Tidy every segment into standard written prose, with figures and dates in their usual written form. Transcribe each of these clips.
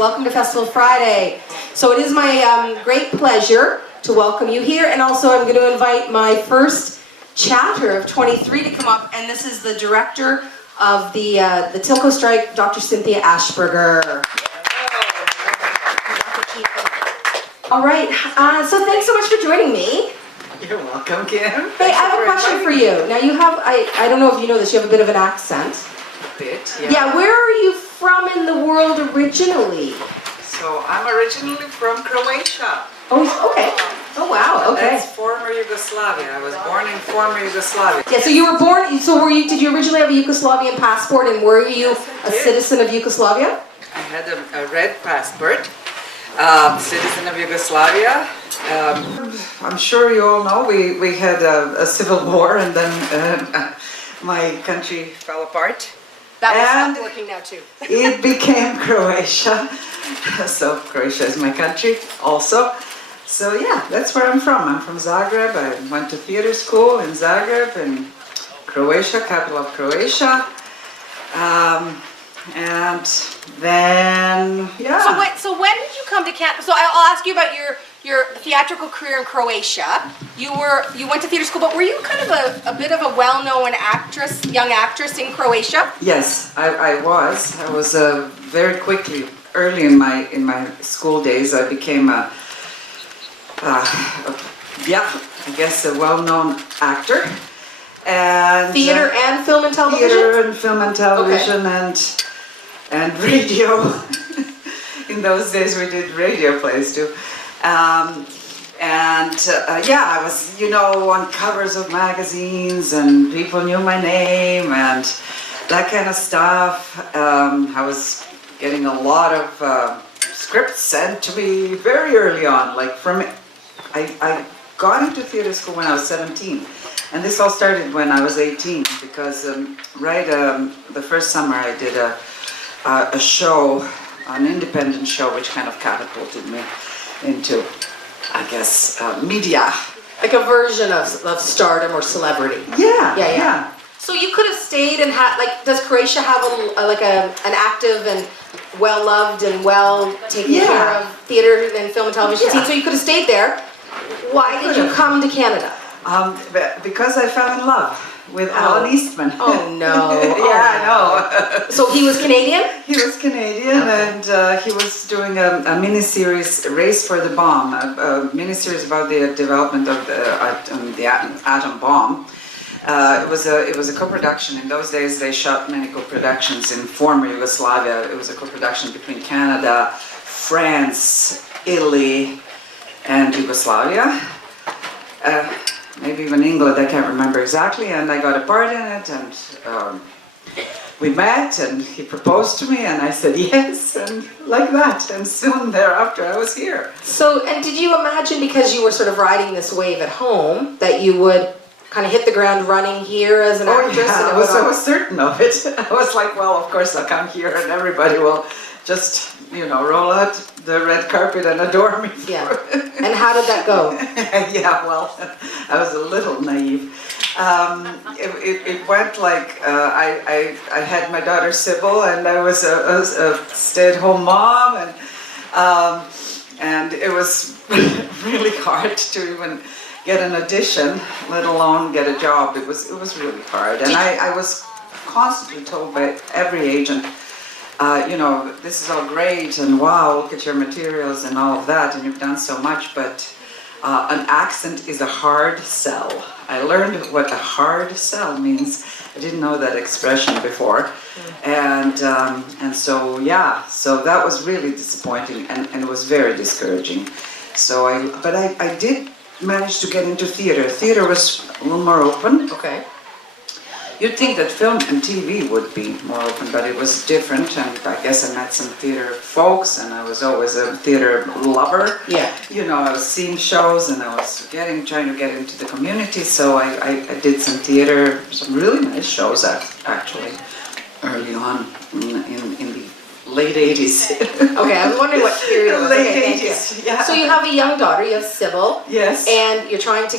Welcome to Festival Friday. So it is my great pleasure to welcome you here, and also I'm going to invite my first chatter of 23 to come up, and this is the director of the Tilco Strike, Dr. Cynthia Ashperger. All right, so thanks so much for joining me. You're welcome, Kim. Hey, I have a question for you. Now you have, I don't know if you know this, you have a bit of an accent. A bit, yeah. Yeah, where are you from in the world originally? So I'm originally from Croatia. Oh, okay. Oh, wow, okay. That's former Yugoslavia. I was born in former Yugoslavia. Yeah, so you were born, did you originally have a Yugoslavian passport, and were you a citizen of Yugoslavia? I had a red passport, citizen of Yugoslavia. I'm sure you all know we had a civil war, and then my country fell apart. That was not working now too. It became Croatia. So Croatia is my country also. So yeah, that's where I'm from. I'm from Zagreb. I went to theater school in Zagreb, in Croatia, capital of Croatia. And then, yeah. So when did you come to Canada? So I'll ask you about your theatrical career in Croatia. You went to theater school, but were you kind of a bit of a well-known actress, young actress in Croatia? Yes, I was. I was very quickly, early in my school days, I became a well-known actor. And theater and film and television? Theater and film and television, okay. and radio. In those days we did radio plays too. I was, on covers of magazines, and people knew my name and that kind of stuff. I was getting a lot of scripts sent to me very early on, I got into theater school when I was 17. And this all started when I was 18, because the first summer I did a show, an independent show, which kind of catapulted me into, I guess, media. Like a version of stardom or celebrity. Yeah. So you could have stayed and had, does Croatia have an active and well-loved and well-taken care of theater and film and television scene? So you could have stayed there. Why did you come to Canada? Because I fell in love with Alan Eastman. Oh no! I know. So he was Canadian? He was Canadian, okay. And he was doing a mini-series, Race for the Bomb, a mini-series about the development of the atom bomb. It was a co-production. In those days, they shot many co-productions in former Yugoslavia. It was a co-production between Canada, France, Italy, and Yugoslavia. Maybe even England, I can't remember exactly, and I got a part in it, and we met, and he proposed to me, and I said yes, and like that, and soon thereafter I was here. So, and did you imagine, because you were sort of riding this wave at home, that you would kind of hit the ground running here as an actress? Yeah, I was certain of it. I was like, well, of course I'll come here, and everybody will just, roll out the red carpet and adore me. Yeah. And how did that go? Yeah, well, I was a little naive. It went like I had my daughter Sybil, and I was a stay-at-home mom, and it was really hard to even get an audition, let alone get a job. It was really hard, and I was constantly told by every agent, this is all great, and wow, look at your materials and all of that, and you've done so much, but an accent is a hard sell. I learned what a hard sell means. I didn't know that expression before, and so that was really disappointing, and it was very discouraging. So I did manage to get into theater. Theater was a little more open. Okay. You'd think that film and TV would be more open, but it was different, and I guess I met some theater folks, and I was always a theater lover. Yeah. I was seeing shows, and I was trying to get into the community, so I did some theater, some really nice shows actually, early on in the late 80s. Okay, I was wondering what period it was. Late 80s, yeah. So you have a young daughter, you have Sybil. Yes. And you're trying to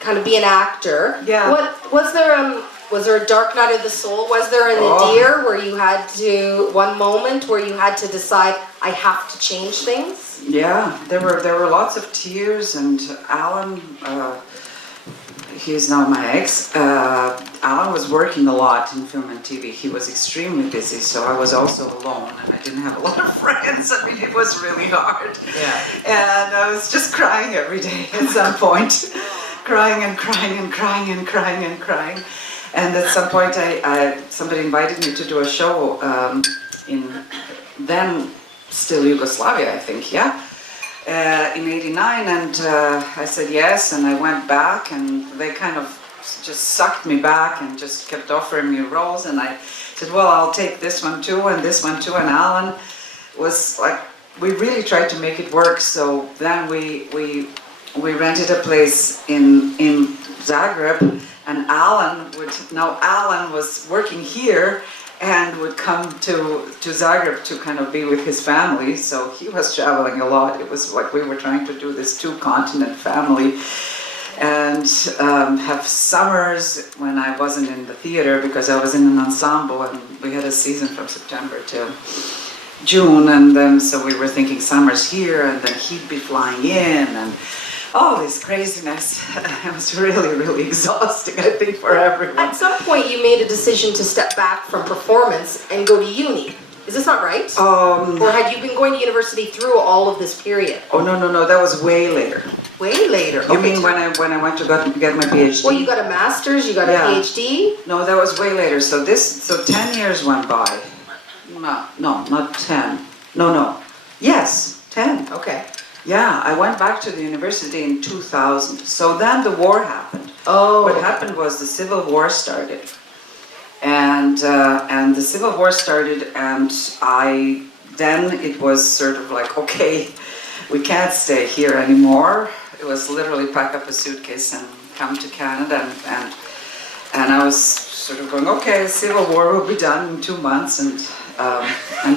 kind of be an actor. Yeah. Was there Was there a dark night of the soul? Was there a nadir where you had to, one moment where you had to decide, I have to change things? Yeah, there were lots of tears, and Alan, he's now my ex, Alan was working a lot in film and TV. He was extremely busy, so I was also alone, and I didn't have a lot of friends. I mean, it was really hard. Yeah. And I was just crying every day at some point. Crying and crying and crying and crying and crying. And at some point, somebody invited me to do a show in then still Yugoslavia, I think, yeah, in '89, and I said yes, and I went back, and they kind of just sucked me back and just kept offering me roles, and I said, well, I'll take this one too, and this one too, and Alan was like, we really tried to make it work, so then we rented a place in Zagreb, and Alan was working here and would come to Zagreb to kind of be with his family, so he was traveling a lot. It was like we were trying to do this two-continent family and have summers when I wasn't in the theater because I was in an ensemble, and we had a season from September to June, and then so we were thinking summers here, and then he'd be flying in, and all this craziness. It was really, really exhausting, I think, for everyone. At some point, you made a decision to step back from performance and go to uni. Is this not right? Or had you been going to university through all of this period? Oh, no, that was way later. Way later. You mean when I went to get my PhD? Well, you got a master's, you got a PhD? No, that was way later. So 10 years went by. No, not 10. No. Yes, 10. Okay. Yeah, I went back to the university in 2000. So then the war happened. Oh. What happened was the Civil War started. And the Civil War started, and then it was sort of like, okay, we can't stay here anymore. It was literally pack up a suitcase and come to Canada, and I was sort of going, okay, the Civil War will be done in 2 months, and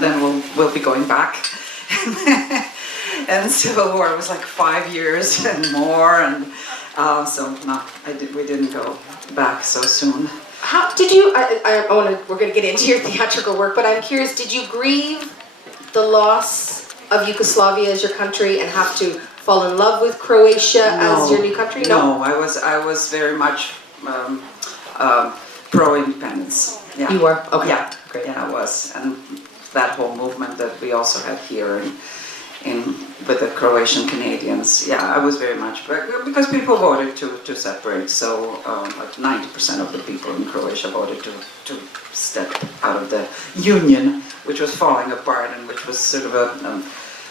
then we'll be going back. And Civil War was like 5 years and more, and so no, we didn't go back so soon. How did you? We're going to get into your theatrical work, but I'm curious. Did you grieve the loss of Yugoslavia as your country and have to fall in love with Croatia as your new country? No, I was very much pro-independence. Yeah. You were? Okay. Yeah, great. Yeah, I was, and that whole movement that we also had here with the Croatian Canadians. Yeah, I was very much, because people voted to separate, so like 90% of the people in Croatia voted to step out of the Union, which was falling apart and which was sort of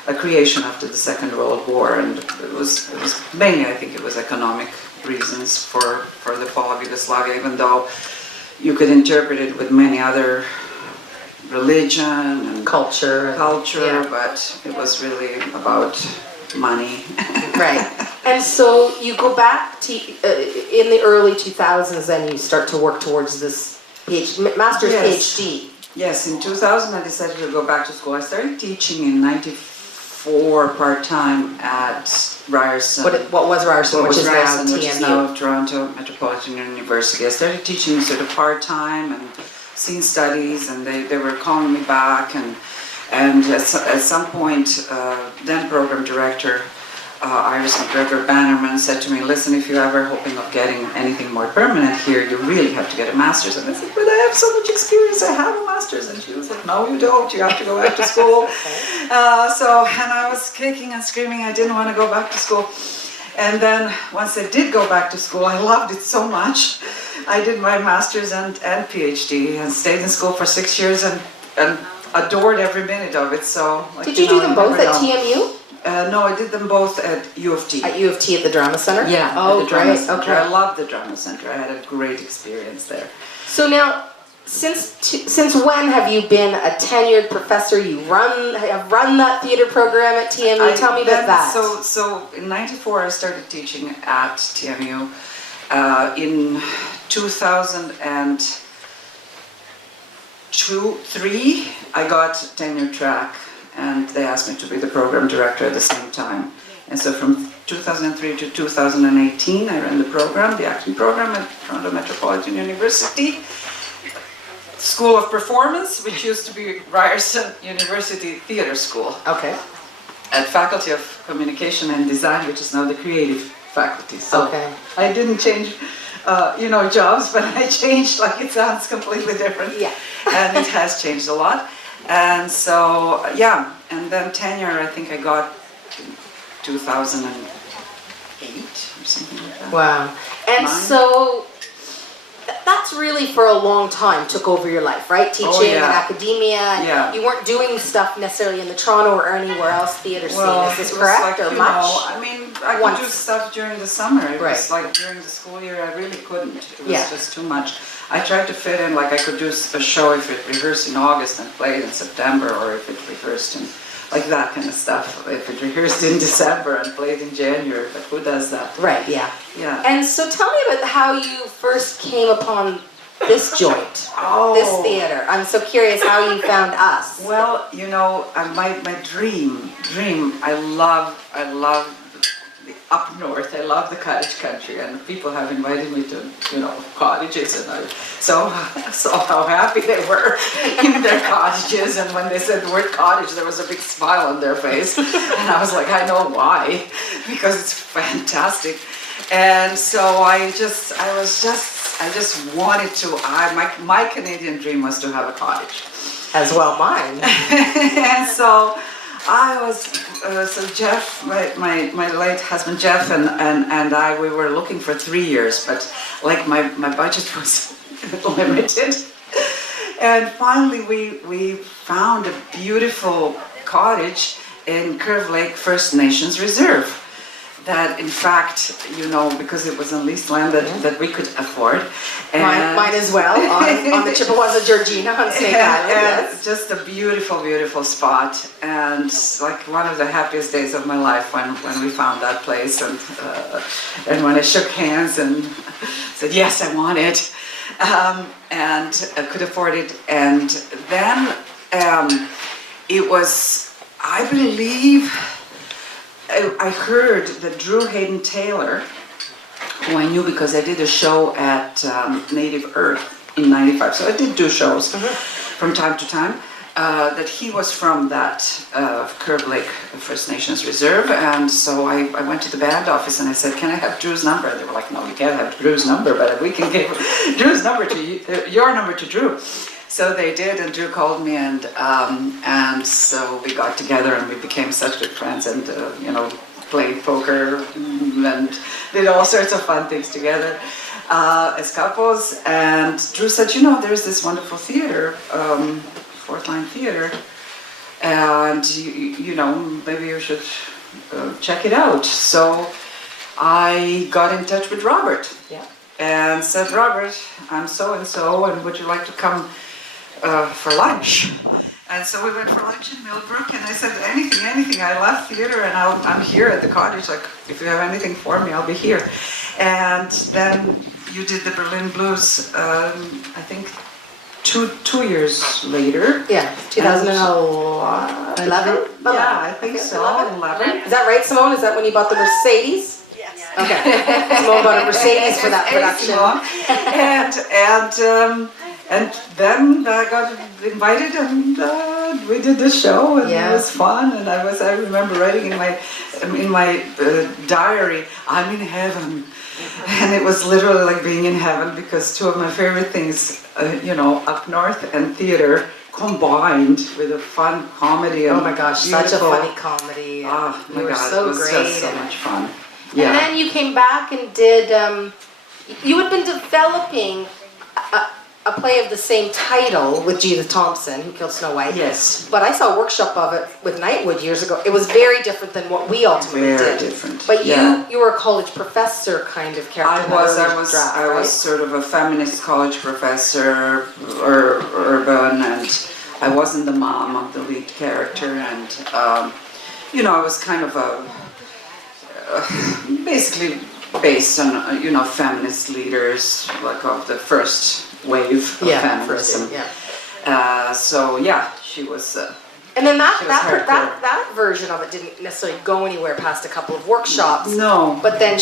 a creation after the Second World War, and it was mainly, I think it was economic reasons for the fall of Yugoslavia, even though you could interpret it with many other religion and culture, yeah. But it was really about money. Right. And so you go back to in the early 2000s, and you start to work towards this master's PhD. Yes, in 2000 I decided to go back to school. I started teaching in '94 part-time at Ryerson. What was Ryerson? Which is now TMU. Which is now Toronto Metropolitan University. I started teaching sort of part-time and scene studies, and they were calling me back, and at some point then program director Iris McGregor Bannerman said to me, listen, if you're ever hoping of getting anything more permanent here, you really have to get a master's. And I said, but I have so much experience, I have a master's. And she was like, no, you don't, you have to go back to school. And I was kicking and screaming, I didn't want to go back to school. And then once I did go back to school, I loved it so much. I did my master's and PhD and stayed in school for 6 years and adored every minute of it. So, did you do them both at TMU? No, I did them both at U of T. At U of T at the Drama Center? Yeah, oh, at the Drama Center. Okay. I loved the Drama Center. I had a great experience there. So now, since when have you been a tenured professor? You have run that theater program at TMU. Tell me about that. So in '94 I started teaching at TMU. In 2002-03 I got tenure track, and they asked me to be the program director at the same time. And so from 2003 to 2018, I ran the program, the acting program at Toronto Metropolitan University School of Performance, which used to be Ryerson University Theatre School. Okay. At Faculty of Communication and Design, which is now the creative faculty. So Okay. I didn't change, jobs, but I changed, like it sounds completely different. Yeah. And it has changed a lot. And so, yeah, and then tenure, I think I got in 2008 or something like that. Wow. And 9. so that's really for a long time took over your life, right? Teaching and academia. And Yeah. you weren't doing stuff necessarily in the Toronto or anywhere else theater scene. Is this it was correct like, or you much? know, I mean, I could do Once. stuff during the summer. It Right. was like during the school year, I really couldn't. It was Yeah. just too much. I tried to fit in, like I could do a show if it rehearsed in August and played in September, or if it rehearsed in, like that kind of stuff. If it rehearsed in December and played in January, but who does that? Right, yeah. Yeah. And so tell me about how you first came upon this joint, this theater. I'm so curious how you found us. Well, you know, my dream, I love the up north. I love the cottage country, and people have invited me to, cottages, and I saw how happy they were in their cottages, and when they said the word cottage, there was a big smile on their face, and I was like, I know why, because it's fantastic. And so I just wanted to, my Canadian dream was to have a cottage. As well mine. And so I was, so Jeff, my late husband Jeff and I, we were looking for 3 years, but like my budget was limited. And finally we found a beautiful cottage in Curve Lake First Nations Reserve. That in fact, because it was on leased land that we could afford. And Mine as well, on the Chippewas of Georgina on Snake Island, yes. Just a beautiful, beautiful spot, and like one of the happiest days of my life when we found that place, and when I shook hands and said, yes, I want it, and I could afford it. And then it was, I believe, I heard that Drew Hayden Taylor, who I knew because I did a show at Native Earth in '95, so I did do shows from time to time, that he was from that Curve Lake First Nations Reserve, and so I went to the band office and I said, can I have Drew's number? They were like, no, you can't have Drew's number, but we can give Drew's number to you, your number to Drew. So they did, and Drew called me, and so we got together and we became such good friends, and played poker and did all sorts of fun things together as couples. And Drew said, there's this wonderful theater, Fourth Line Theater, and maybe you should check it out. So I got in touch with Robert. Yeah. And said, Robert, I'm so-and-so, and would you like to come for lunch? And so we went for lunch in Millbrook, and I said, anything, I love theater, and I'm here at the cottage, like, if you have anything for me, I'll be here. And then you did the Berlin Blues, I think, two years later. Yeah, 2011? Yeah, I think so, 11. Is that right, Simone? Is that when you bought the Mercedes? Yes. Okay. Simone bought a Mercedes for that production. And then I got invited, and we did the show, and it was fun. And I remember writing in my diary, I'm in heaven, and it was literally like being in heaven, because two of my favorite things, up north and theater combined with a fun comedy. Oh my gosh, such a beautiful- funny comedy. Oh my You were God, so it was great. just so much fun. And then you came back and did, you had been developing a play of the same title with Judith Thompson, who killed Snow White. Yes. But I saw a workshop of it with Nightwood years ago. It was very different than what we ultimately Very did. different. But yeah. you were a college professor kind of character. I in that was early draft, I right? was sort of a feminist college professor, or urban, and I wasn't the mom of the lead character, and I was kind of basically based on feminist leaders, like of the first wave of feminism. Yeah. So yeah, she was And then She was hardcore. that version of it didn't necessarily go anywhere past a couple of workshops. No. But then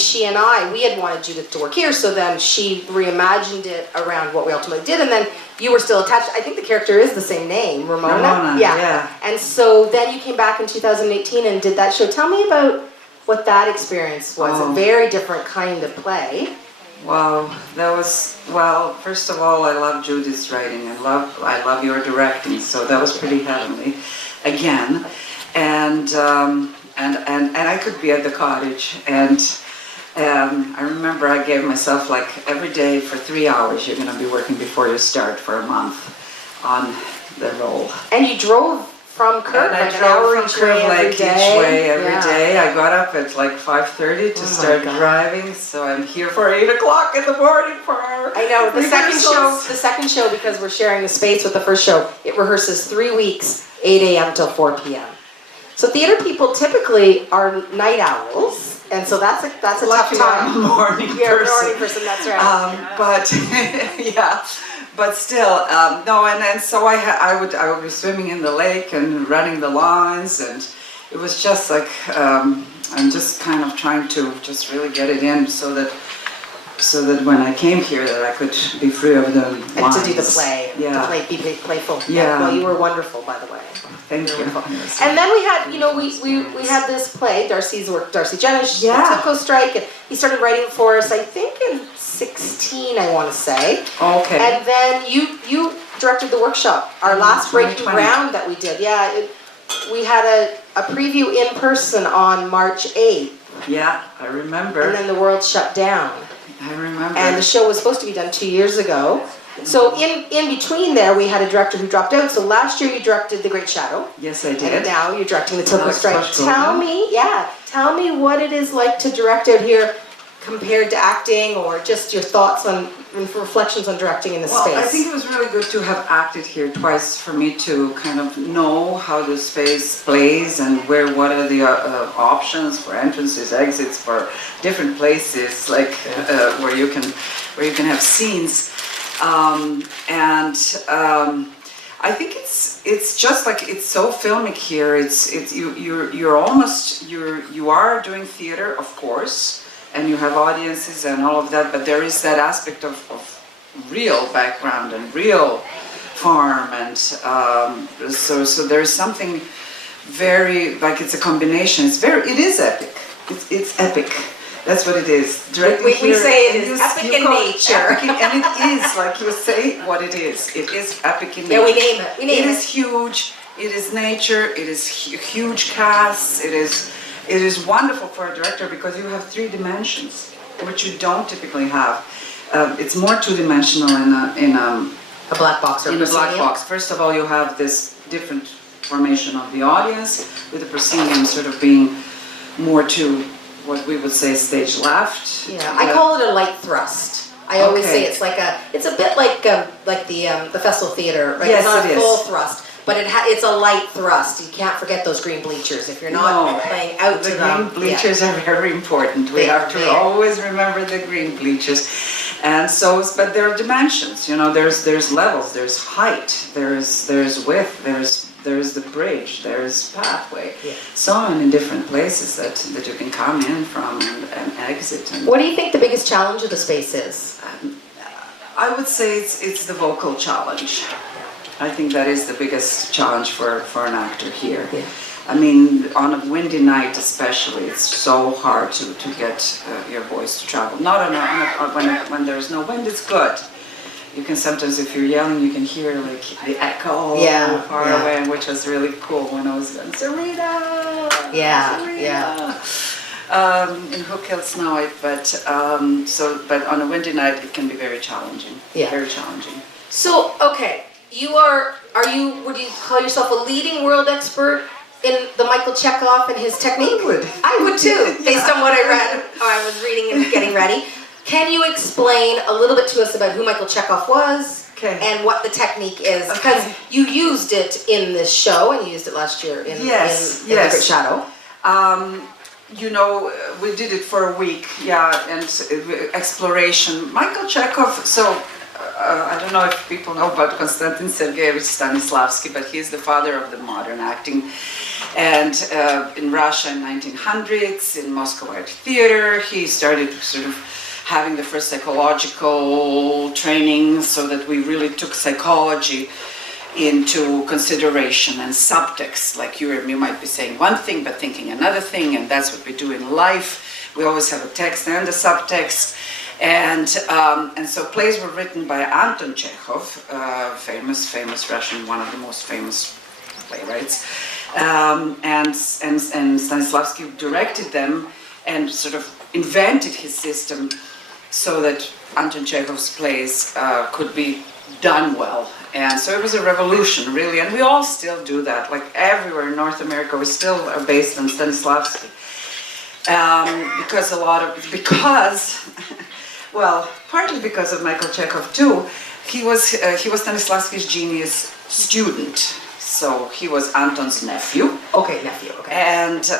we had wanted Judith to work here, so then she reimagined it around what we ultimately did, and then you were still attached. I think the character is the same name, Ramona. Ramona, yeah. And so then you came back in 2018 and did that show. Tell me about what that experience was. Oh. A very different kind of play. Wow, that was, well, first of all, I love Judith's writing, I love your directing, so that was pretty heavenly, again, and I could be at the cottage, and I remember I gave myself, like, every day for 3 hours, you're going to be working before you start for a month on the role. And you drove from Kirk, and like I an hour drove each from Kirk, way like every day. each way every day. I got up at like 5:30 to Oh my start God. driving, so I'm here for 8 o'clock in the morning for our I know, the rehearsals. second show, because we're sharing the space with the first show, it rehearses 3 weeks, 8 a.m. till 4 p.m. So theater people typically are night owls, and so that's a tough Luckily, time. I'm a morning You're a person. morning person, that's right. But yeah, but still, no. And so I would be swimming in the lake and running the lines, and it was just like I'm just kind of trying to just really get it in so that when I came here that I could be free of the lines. And to do the play, Yeah. be playful. Yeah. Well, you were wonderful, by the way. Thank you. Yes. And then we had, we had this play, Darcy Jenish, Yeah. Tilco Strike, and he started writing it for us, I think in 16, I want to say. Okay. And then you directed the workshop, our last breaking 2020. ground that we did. Yeah, we had a preview in person on March 8th, Yeah, I remember. and then the world shut down. I remember. And the show was supposed to be done 2 years ago. So in between there, we had a director who dropped out. So last year you directed The Great Shadow. Yes, I And did. now you're directing the Tilco Alex Strike. Bushko. Tell me what it is like to direct out here compared to acting, or just your thoughts on and reflections on directing in this Well, space. I think it was really good to have acted here twice for me to kind of know how the space plays and what are the options for entrances, exits, for different places, like where you can have scenes, I think it's just like it's so filmic here. You are doing theater, of course, and you have audiences and all of that, but there is that aspect of real background and real farm, and so there's something very, like, it's a combination. It is epic. It's epic. That's what it is. We say it is epic in nature. And it is, like you say, what it is. It is epic in nature. Yeah, we name it. It is huge. It is nature. It is huge casts. It is wonderful for a director because you have 3 dimensions, which you don't typically have. It's more 2-dimensional in A black box or a black proscenium? box. First of all, you have this different formation of the audience, with the proscenium sort of being more to what we would say stage left. Yeah, I call it a light thrust. I always Okay. say it's a bit like the Festival Theater, right? Yes, it's not it a is. full thrust, but it's a light thrust. You can't forget those green bleachers if you're not playing out the to green them. bleachers are very important. We have to always remember the green bleachers. And so, but there are dimensions, there's levels, there's height, there's width, there's the bridge, there's pathway. Yeah. So many different places that you can come in from and exit. And What do you think the biggest challenge of the space is? I would say it's the vocal challenge. I think that is the biggest challenge for an actor here. Yeah. I mean, on a windy night especially, it's so hard to get your voice to travel. Not when there's no wind, it's good. You can sometimes, if you're yelling, you can hear like the echo far away, which was really cool when I was going, Serena! Serena! In Who Killed Snow White, but on a windy night, it can be very challenging. Yeah. Very challenging. So, okay, would you call yourself a leading world expert in the Michael Chekhov and his technique? I would too, based on what I read, or I was reading and getting ready. Can you explain a little bit to us about who Michael Chekhov was and what the technique is? Because you used it in this show, and you used it last year in The Great Shadow. We did it for a week, and exploration. Michael Chekhov, so I don't know if people know about Konstantin Sergeyevich Stanislavski, but he's the father of the modern acting. And in Russia in 1900s, in Moscow Art Theater, he started sort of having the first psychological training so that we really took psychology into consideration and subtext. Like you might be saying one thing but thinking another thing, and that's what we do in life. We always have a text and a subtext. And so plays were written by Anton Chekhov, famous Russian, one of the most famous playwrights. And Stanislavski directed them and sort of invented his system so that Anton Chekhov's plays could be done well. And so it was a revolution, really, and we all still do that. Like everywhere in North America, we still are based on Stanislavski. Well, partly because of Michael Chekhov too. He was Stanislavski's genius student. So he was Anton's nephew. Okay, nephew, okay. And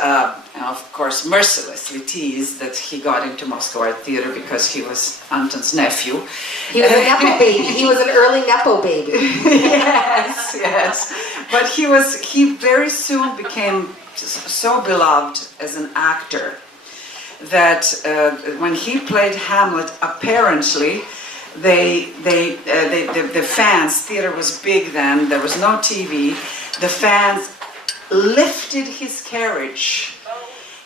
of course, mercilessly teased that he got into Moscow Art Theater because he was Anton's nephew. He was a Nepo baby. He was an early Nepo baby. yes. But he very soon became so beloved as an actor that when he played Hamlet, apparently the fans, theater was big then, there was no TV, the fans lifted his carriage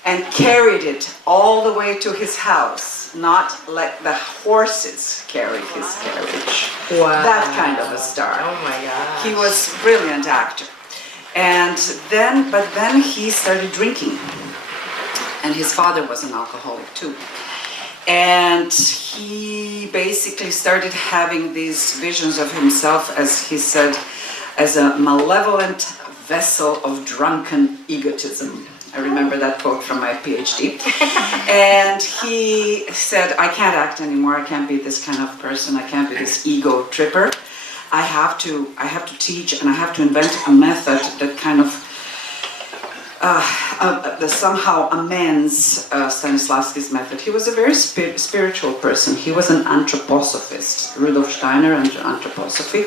and carried it all the way to his house, not let the horses carry his carriage. Wow. That kind of a star. Oh my God. He was a brilliant actor. But then he started drinking. And his father was an alcoholic too. And he basically started having these visions of himself, as he said, as a malevolent vessel of drunken egotism. I remember that quote from my PhD. And he said, I can't act anymore, I can't be this kind of person, I can't be this ego tripper. I have to teach, and I have to invent a method that kind of that somehow amends Stanislavski's method. He was a very spiritual person. He was an anthroposophist, Rudolf Steiner and anthroposophy.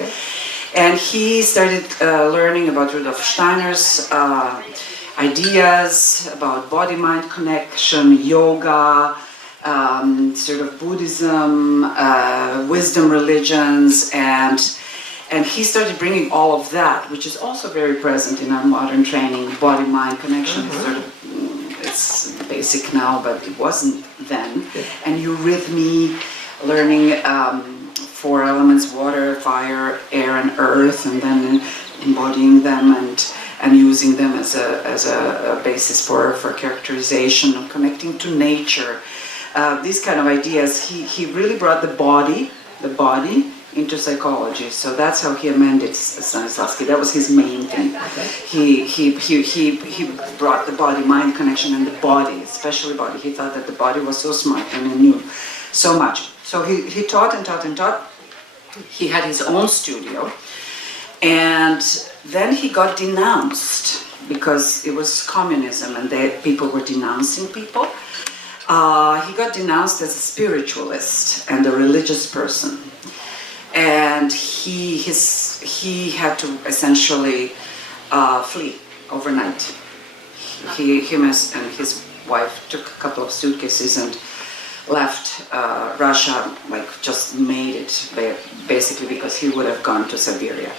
And he started learning about Rudolf Steiner's ideas about body-mind connection, yoga, sort of Buddhism, wisdom religions, and he started bringing all of that, which is also very present in our modern training. Body-mind connection is sort of, it's basic now, but it wasn't then. And eurythmy, learning 4 elements, water, fire, air, and earth, and then embodying them and using them as a basis for characterization and connecting to nature. These kind of ideas, he really brought the body into psychology. So that's how he amended Stanislavski. That was his main thing. He brought the body-mind connection and the body, especially body. He thought that the body was so smart and he knew so much. So he taught and taught and taught. He had his own studio. And then he got denounced because it was communism and people were denouncing people. He got denounced as a spiritualist and a religious person. And he had to essentially flee overnight. Him and his wife took a couple of suitcases and left Russia, like just made it basically because he would have gone to Siberia.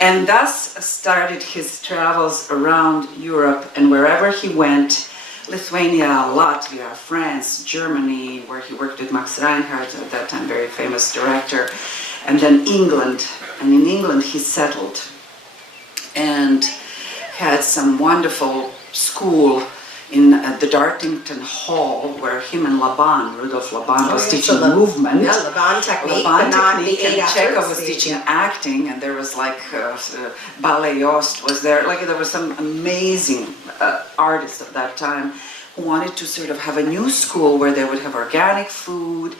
And thus started his travels around Europe, and wherever he went, Lithuania, Latvia, France, Germany, where he worked with Max Reinhardt, at that time very famous director, and then England. And in England he settled and had some wonderful school in the Dartington Hall, where him and Rudolf Laban was teaching movement. Yeah, Laban technique, but not the 8 and Chekhov efforts, was teaching acting, and there was like Ballet Yost was there. Like there were some amazing artists of that time who wanted to sort of have a new school where they would have organic food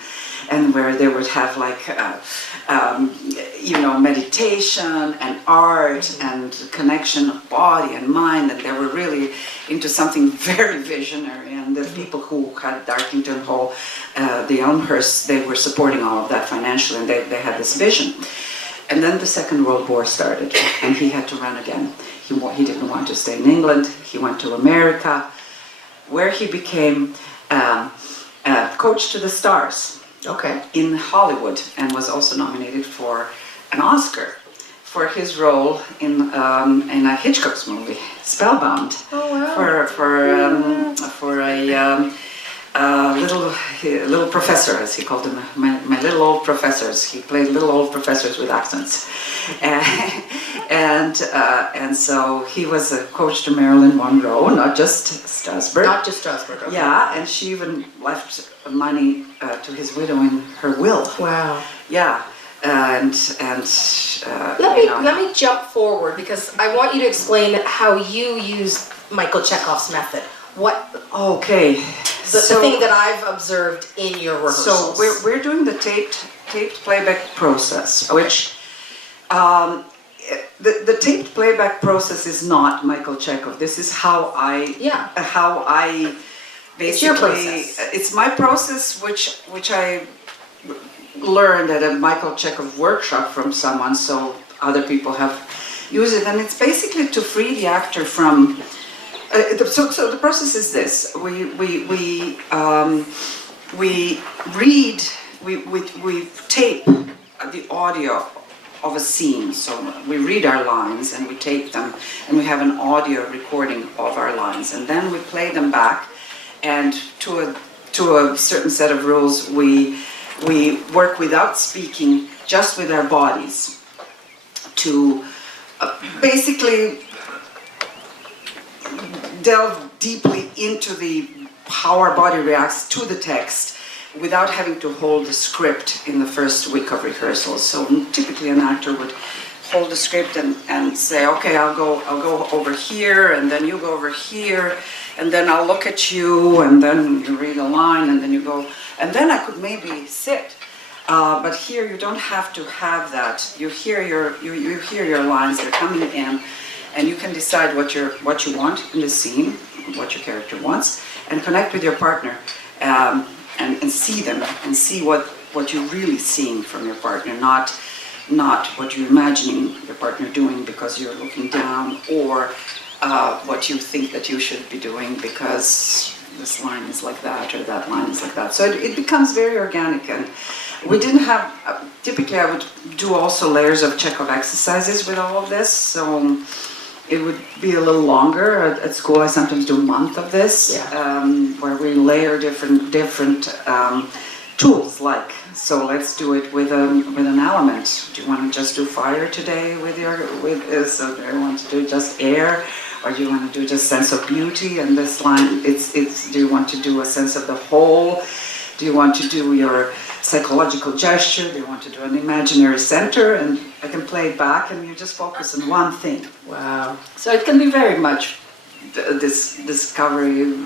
and where they would have like, meditation and art and connection of body and mind, and they were really into something very visionary. And the people who had Darkington Hall, the Elmhurst, they were supporting all of that financially, and they had this vision. And then the Second World War started, and he had to run again. He didn't want to stay in England. He went to America, where he became coach to the stars. Okay. In Hollywood, and was also nominated for an Oscar for his role in a Hitchcock's movie, Spellbound. Oh wow! For a little professor, as he called them, my little old professors. He played little old professors with accents, and so he was a coach to Marilyn Monroe, not just Strasberg. Not just Strasberg. Okay. Yeah, and she even left money to his widow in her will. Wow. Yeah, and let me jump forward, because I want you to explain how you use Michael Chekhov's method. Okay. The thing that I've observed in your rehearsals. So we're doing the taped playback process, which the taped playback process is not Michael Chekhov. This is how I basically. It's your process. It's my process, which I learned at a Michael Chekhov workshop from someone, so other people have used it, and it's basically to free the actor from. So the process is this: we tape the audio of a scene. So we read our lines and we tape them, and we have an audio recording of our lines, and then we play them back. And to a certain set of rules, we work without speaking, just with our bodies, to basically delve deeply into how our body reacts to the text, without having to hold the script in the first week of rehearsals. So typically an actor would hold the script and say, okay, I'll go over here, and then you go over here, and then I'll look at you, and then you read a line, and then you go, and then I could maybe sit. But here you don't have to have that. You hear your lines, they're coming in, and you can decide what you want in the scene, what your character wants, and connect with your partner, and see them, and see what you're really seeing from your partner, not what you're imagining your partner doing because you're looking down, or what you think that you should be doing because this line is like that or that line is like that. So it becomes very organic, and we didn't have, typically I would do also layers of Chekhov exercises with all of this, so it would be a little longer. At school I sometimes do a month of this, where we layer different tools, like, so let's do it with an element. Do you want to just do fire today so do you want to do just air, or do you want to do just sense of beauty? And this line, it's do you want to do a sense of the whole? Do you want to do your psychological gesture? Do you want to do an imaginary center? And I can play it back, and you just focus on one thing. Wow. So it can be very much this discovery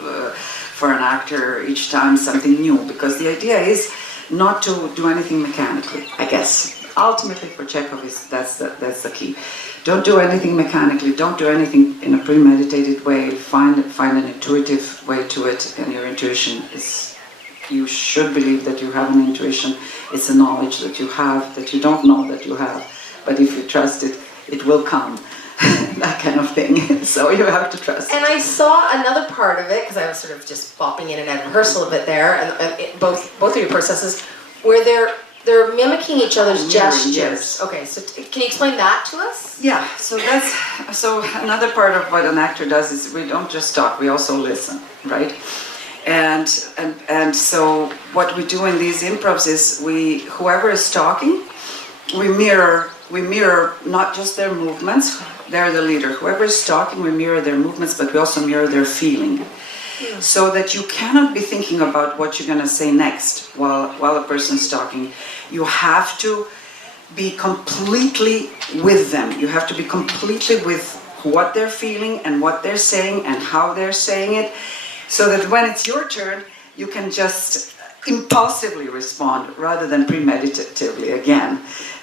for an actor each time, something new, because the idea is not to do anything mechanically, I guess. Ultimately for Chekhov, that's the key. Don't do anything mechanically, don't do anything in a premeditated way, find an intuitive way to it, and your intuition is, you should believe that you have an intuition. It's a knowledge that you have, that you don't know that you have, but if you trust it, it will come. That kind of thing. So you have to trust. And I saw another part of it, because I was sort of just bopping in and out of rehearsal a bit there, and both of your processes, where they're mimicking each other's gestures. Yes. Okay, so can you explain that to us? Yeah. So another part of what an actor does is we don't just talk, we also listen, right? And so what we do in these improvs is whoever is talking, we mirror not just their movements. They're the leader. Whoever is talking, we mirror their movements, but we also mirror their feeling. Yeah. So that you cannot be thinking about what you're going to say next while a person's talking. You have to be completely with them. You have to be completely with what they're feeling and what they're saying and how they're saying it, so that when it's your turn, you can just impulsively respond rather than premeditatively again.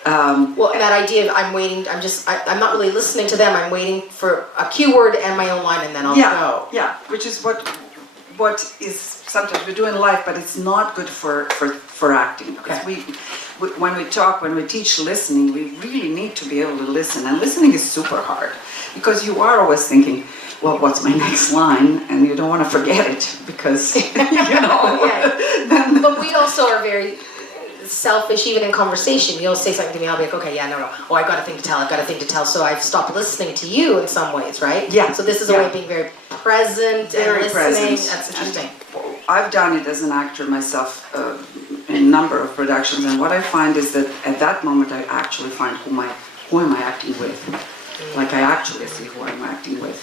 Well, and that idea of I'm waiting, I'm not really listening to them, I'm waiting for a cue word and my own line and then I'll go. Yeah, which is what is sometimes we do in life, but it's not good for acting. Because when we teach listening, we really need to be able to listen. And listening is super hard because you are always thinking, well, what's my next line? And you don't want to forget it because, But we also are very selfish, even in conversation. You'll say something to me, I'll be like, okay, no. Oh, I've got a thing to tell. So I've stopped listening to you in some ways, right? Yeah. So this is a way of being very present and listening. Present. That's interesting. And I've done it as an actor myself in a number of productions, and what I find is that at that moment I actually find who am I acting with. Like I actually see who I'm acting with.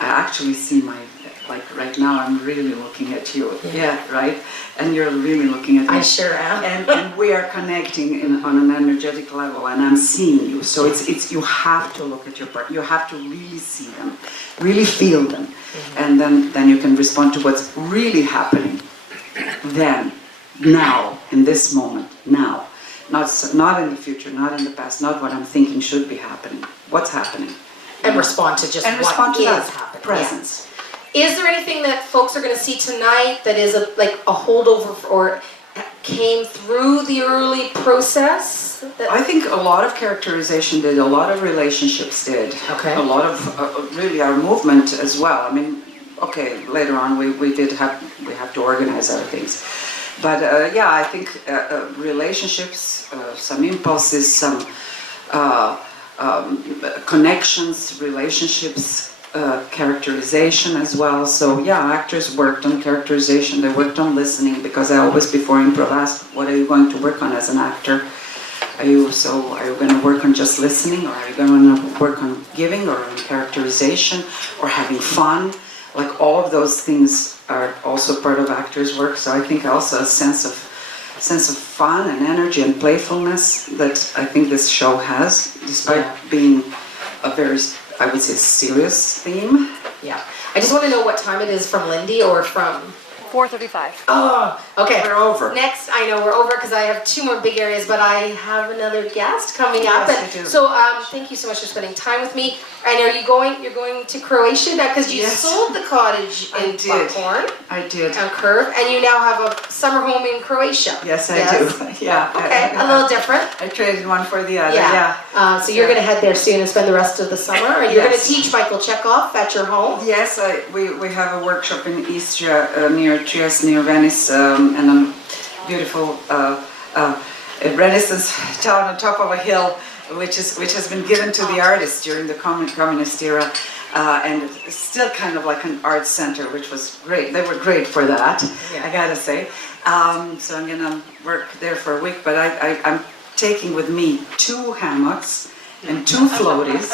I actually see like right now I'm really looking at you. Yeah, right? And you're really looking at me. I sure am. And we are connecting on an energetic level, and I'm seeing you. So it's you have to look at your partner. You have to really see them, really feel them, and then you can respond to what's really happening. Then, now, in this moment, now, not in the future, not in the past, not what I'm thinking should be happening. What's happening? And respond to just what is happening. Presence. Yeah. Is there anything that folks are going to see tonight that is a holdover or came through the early process? I think a lot of characterization did, a lot of relationships did. Okay. A lot of really our movement as well. I mean, okay, later on we have to organize other things. But I think relationships, some impulses, some connections, relationships, characterization as well. So actors worked on characterization, they worked on listening, because I always before improv ask, what are you going to work on as an actor? Are you going to work on just listening, or are you going to work on giving, or on characterization, or having fun? Like all of those things are also part of actors' work. So I think also a sense of fun and energy and playfulness that I think this show has, despite being a very, I would say, serious theme. Yeah. I just want to know what time it is from Lindy or from... 4:35. Oh, okay. We're over. Next, I know we're over because I have two more big areas, but I have another guest coming up. Yes, you do. So thank you so much for spending time with me. And you're going to Croatia now because you sold the cottage in Buckhorn. I did. On Curve, and you now have a summer home in Croatia. Yes, I do. Yeah. Okay, a little different. I traded one for the other. Yeah. So you're going to head there soon and spend the rest of the summer, and you're going to teach Michael Chekhov at your home. Yes, we have a workshop in Istria near Trieste, near Venice, and a beautiful Renaissance town on top of a hill, which has been given to the artists during the communist era, and it's still kind of like an art center, which was great. They were great for that, I gotta say. So I'm gonna work there for a week, but I'm taking with me 2 hammocks and 2 floaties.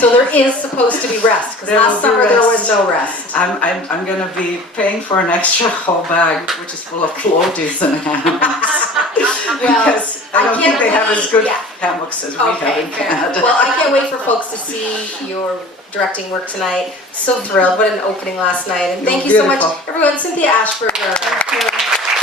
So there is supposed to be rest, because last summer there was no rest. I'm going to be paying for an extra whole bag, which is full of floaties and hammocks. Because I don't think they have as good hammocks as we have in Canada. Well, I can't wait for folks to see your directing work tonight. So thrilled. What an opening last night. And thank you so much, everyone. Cynthia Ashperger. Thank you.